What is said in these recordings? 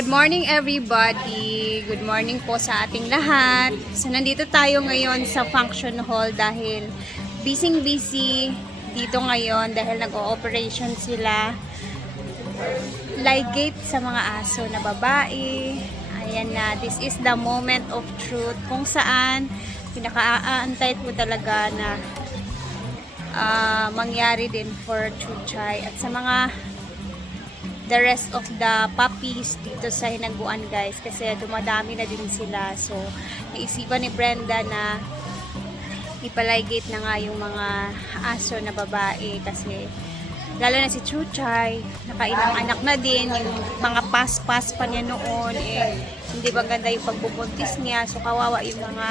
Good morning everybody! Good morning po sa ating lahat. So nandito tayo ngayon sa function hall dahil busy dito ngayon dahil nag-ooperation sila. Ligate sa mga aso na babae. Ayan na, this is the moment of truth kung saan pinaka-aantay po talaga na mangyari din for Chuchay at sa mga the rest of the puppies dito sa Hinaguan guys kasi dumadami na din sila. So naisipan ni Brenda na ipaligate na nga yung mga aso na babae kasi lalo na si Chuchay, nakailang anak na din, yung mga pas-pas pa niya noon hindi ba ganda yung pagbubuntis niya, so kawawa yung mga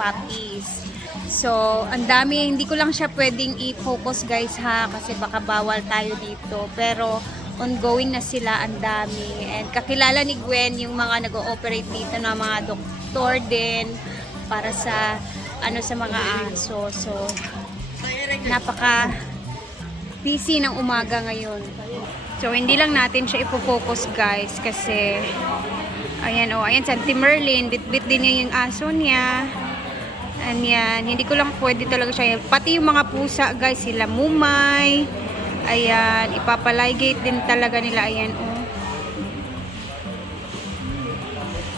puppies. So ang dami, hindi ko lang siya pwedeng i-focus guys ha kasi baka bawal tayo dito, pero ongoing na sila, ang dami. And kakilala ni Gwen yung mga nag-ooperate dito na mga doktor din para sa sa mga aso. So napaka busy ng umaga ngayon. So hindi lang natin siya ipo-focus guys kasi ayan si Auntie Merlin, bit-bit din niya yung aso niya. Ayan, hindi ko lang pwede talaga siya. Pati yung mga pusa guys, sila Mumay. Ayan, ipapaligate din talaga nila. Ayan,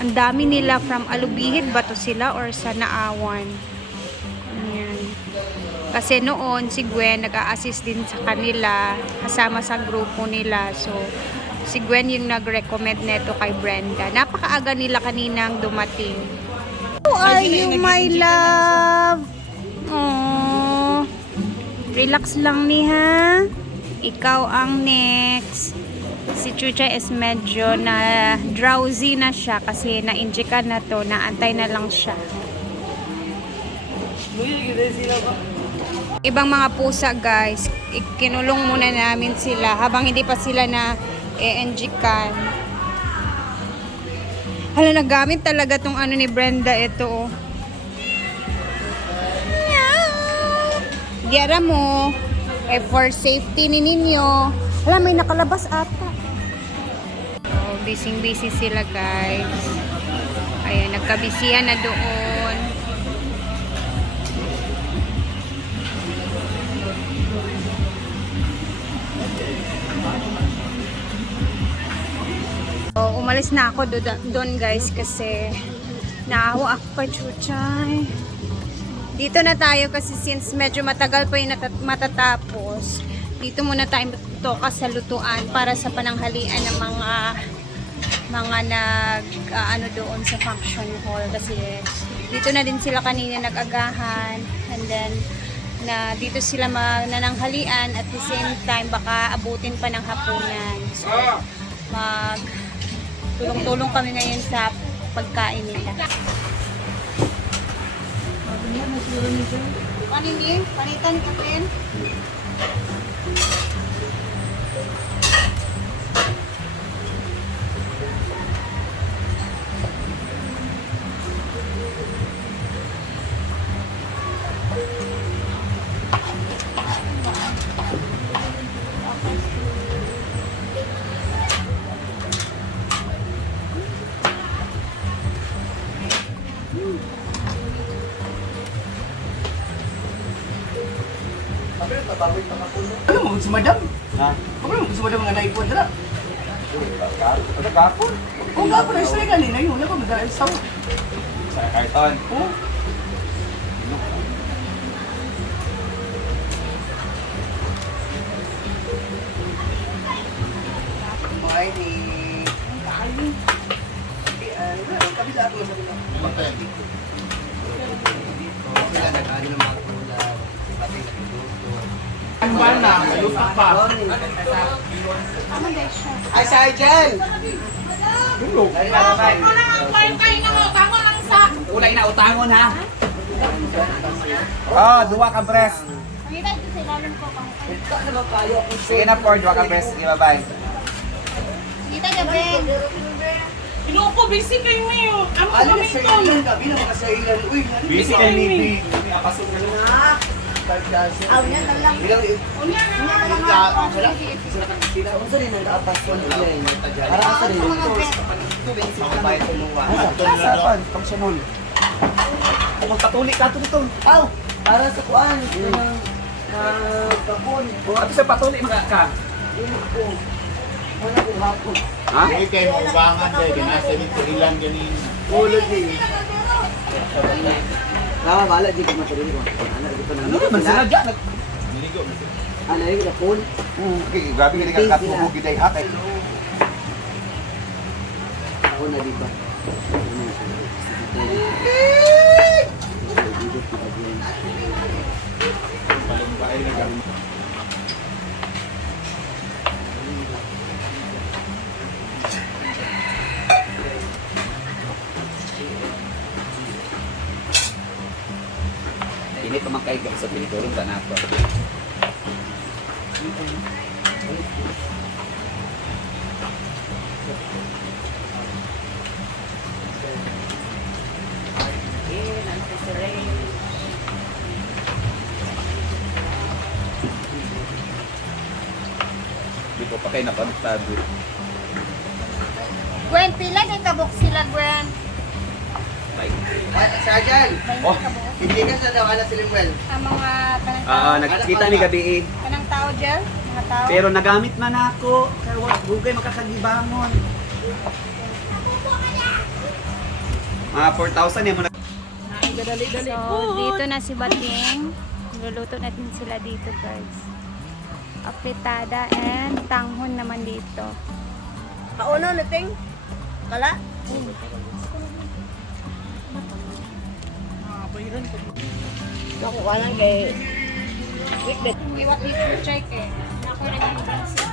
Ang dami nila from Alubihid ba to sila or sa Naawan? Ayan. Kasi noon si Gwen nag-a-assist din sa kanila kasama sa grupo nila. So, si Gwen yung nag-recommend neto kay Brenda. Napakaaga nila kaninang dumating. How are you, my love? Oh, relax lang ni ha. Ikaw ang next. Si Chuchay is medyo na drowsy na siya kasi na-injekan na to, naantay na lang siya. Ibang mga pusa guys, kinulong muna namin sila habang hindi pa sila na i-injekan. Hala, nagamit talaga tong ni Brenda ito. Gyara mo. For safety ni ninyo. Hala, may nakalabas ata. Oh, busy sila guys. Ayan, nagkabisihan na doon. So, umalis na ako doon guys kasi naawa ako pa Chuchay. Dito na tayo kasi since medyo matagal pa yung matatapos. Dito muna tayo matutoka sa lutuan para sa pananghalian ng mga doon sa function hall kasi dito na din sila kanina nag-agahan and then dito sila mananghalian at the same time baka abutin pa ng hapunan. So tulong-tulong kami ngayon sa pagkain nila. Panindi, panitan ka rin. Ano mo si madam? Ha? Ano mo si madam nga naipon dira? Ano kapon? Kung nga pa na isla kanina yun, ako madaan sa Sa karton. Oh. Morning. Kabila ako sa kabila. Sila nag-ano ng mga kulang. Pati Ano na? Lutak pa. Ay, Sergeant! Tulog. Ulay na utangon ha? Oh, duwa ka breast. Sige na, Ford. Duwa ka breast. Sige, bye-bye. Dito gabi. Inuupo, busy kayo ngayon. Amo Ano na kami sa ito. ilan? Gabi na mga sa ilan. Uy, Busy kay Nibi. na. Bilang Unsa din ang apas ko nila. Para asa din yung mga bayad kumuha. Saan? Pangsunod. Magpatuloy ka dito. Aw, para sa kuan, yun ang kapon. O ato sa patuloy mga ka. Dili ko. Wala ko hapon. Ha? Hindi kayo maubangan dahil ginasa dito ilan ganin. Ulo din. Tama bala di ko matulog ko. Ana dito na. Ano man sila dyan? Niligo mo sila. Ana yung kapon. Okay, grabe ka nga katubo giday ha kay. Ako na di ba? Palumbay na gano'n. Ini pa man kay sa pinitulong ta nato. Di ko pa kayo napantado. Gwen, pila kay kabok sila, Gwen? Sajan, Oh, hindi ka sa daw anak si Limuel. Ang mga kanang tao, nagkita ni gabi. kanang tao dyan, mga tao. Pero nagamit man ako. Kaya wala bugay makakagibangon. Mga 4,000 yan mo na. So, dito na si Bating. Luluto natin sila dito, guys. Apritada and tanghon naman dito. Kauno nating. Kala? Ako ka lang kay Iwat dito check eh. Ako rin yung pansin.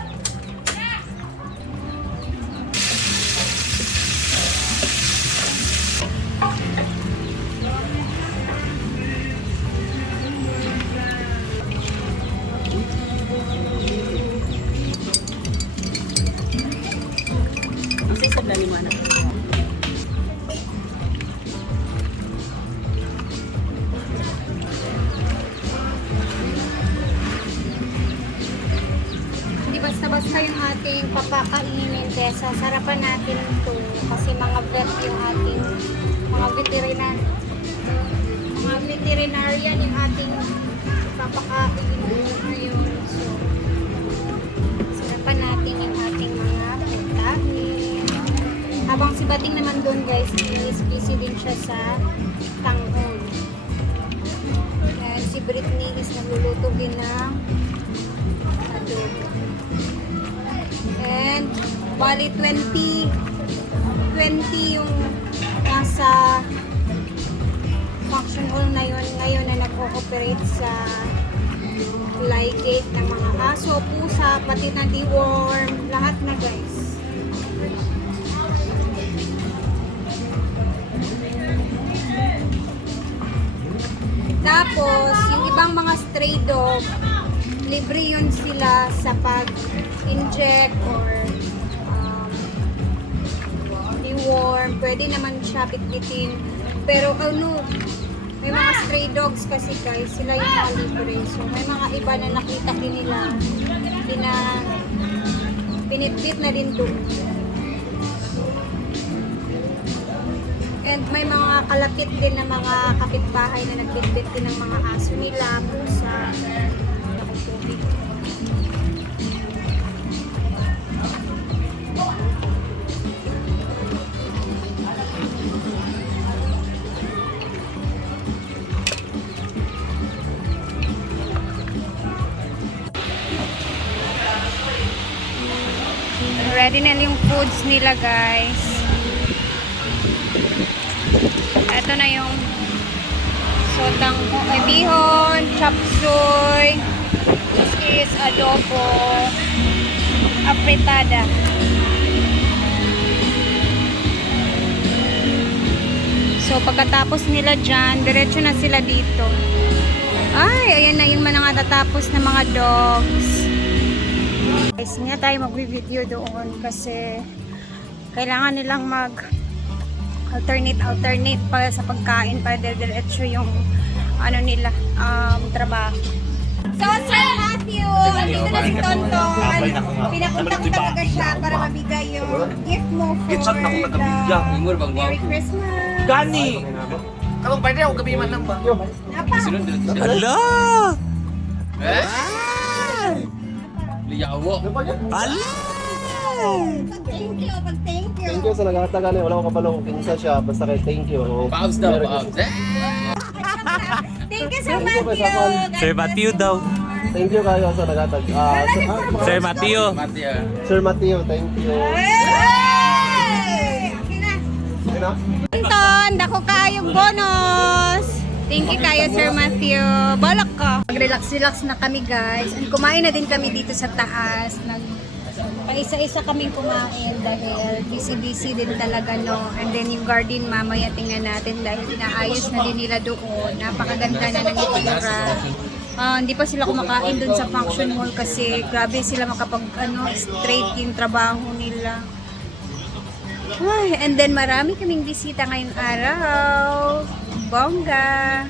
ang sisig na lima na. Hindi basta-basta yung ating papakainin kesa sarapan natin ito kasi mga vet yung ating mga veterinarian yung ating papakainin ngayon. So, sarapan natin yung ating mga pagkain. Habang si Bating naman doon guys, is busy din siya sa tanghon. And si Britney is nagluluto din ng adobo. And bali 20 yung nasa function hall na yun ngayon na nag-ooperate sa fly gate ng mga aso, pusa, pati na deworm, lahat na guys. Tapos, yung ibang mga stray dog, libre yun sila sa pag-inject or deworm. Pwede naman siya bitbitin. Pero ano, may mga stray dogs kasi guys, sila yung mga libre. So, may mga iba na nakita din nila, pinitbit na din doon. And may mga kalapit din na mga kapitbahay na nagbitbit din ng mga aso nila, pusa, nakutubig. Ready na yung foods nila guys. Ito na yung sotang bihon, chop suey. This is adobo, apritada. So pagkatapos nila dyan, diretso na sila dito. Ay, ayan na yung mga natatapos na mga dogs. Guys, nga tayo mag-video doon kasi kailangan nilang alternate para sa pagkain para diretso yung ano nila, trabaho. So, Sir Matthew, andito na si Tonton. Pinapunta ko talaga siya para mabigay yung gift mo for the Merry Christmas. Gani! Kalong pwede ako gabi man lang ba? Apa? Ala! Liyawo. Ala! Thank you, thank you. Thank you sa nagkatagan eh. Wala ko kabalong kinsa siya. Basta kay thank you. Paabs daw, paabs. Thank you, Sir Matthew. Sir Matthew daw. Thank you kayo sa nagkatag. Sir Matthew. Matya. Sir Matthew, thank you. Hey! Okay na. Okay na? Tonton, dako kayong bonus. Thank you kayo, Sir Matthew. Balak ka. Mag-relax-relax na kami, guys. And kumain na din kami dito sa taas. Paisa-isa kaming kumain dahil busy-busy din talaga, no? And then yung garden, mamaya tingnan natin dahil inaayos na din nila doon. Napakaganda na ng itsura. Hindi pa sila kumakain doon sa function hall kasi grabe sila straight yung trabaho nila. Ay, and then marami kaming bisita ngayong araw. Bongga.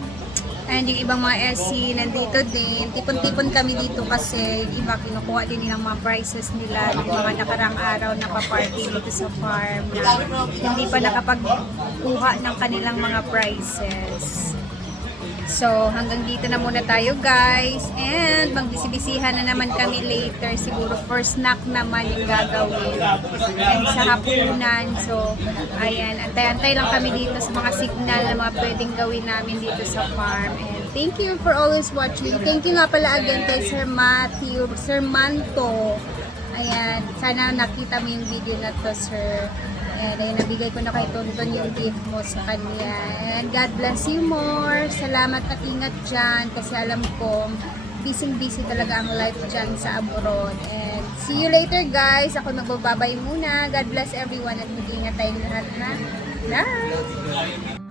And yung ibang mga SC nandito din. Tipon-tipon kami dito kasi yung iba kinukuha din nilang mga prizes nila ng mga nakarang araw na pa-party dito sa farm na hindi pa nakapagkuha ng kanilang mga prizes. So, hanggang dito na muna tayo, guys. And magbisibisihan na naman kami later. Siguro for snack naman yung gagawin. And sa hapunan. So, ayan. Antay-antay lang kami dito sa mga signal na mga pwedeng gawin namin dito sa farm. And thank you for always watching. Thank you nga pala again kay Sir Matthew, Sir Manto. Ayan. Sana nakita mo yung video na to, Sir. And ayun, nabigay ko na kay Tonton yung gift mo sa kanya. And God bless you more. Salamat at ingat dyan. Kasi alam ko, busy-busy talaga ang life dyan sa abroad. And see you later, guys. Ako magbababay muna. God bless everyone at mag-ingat tayong lahat, ha? Bye!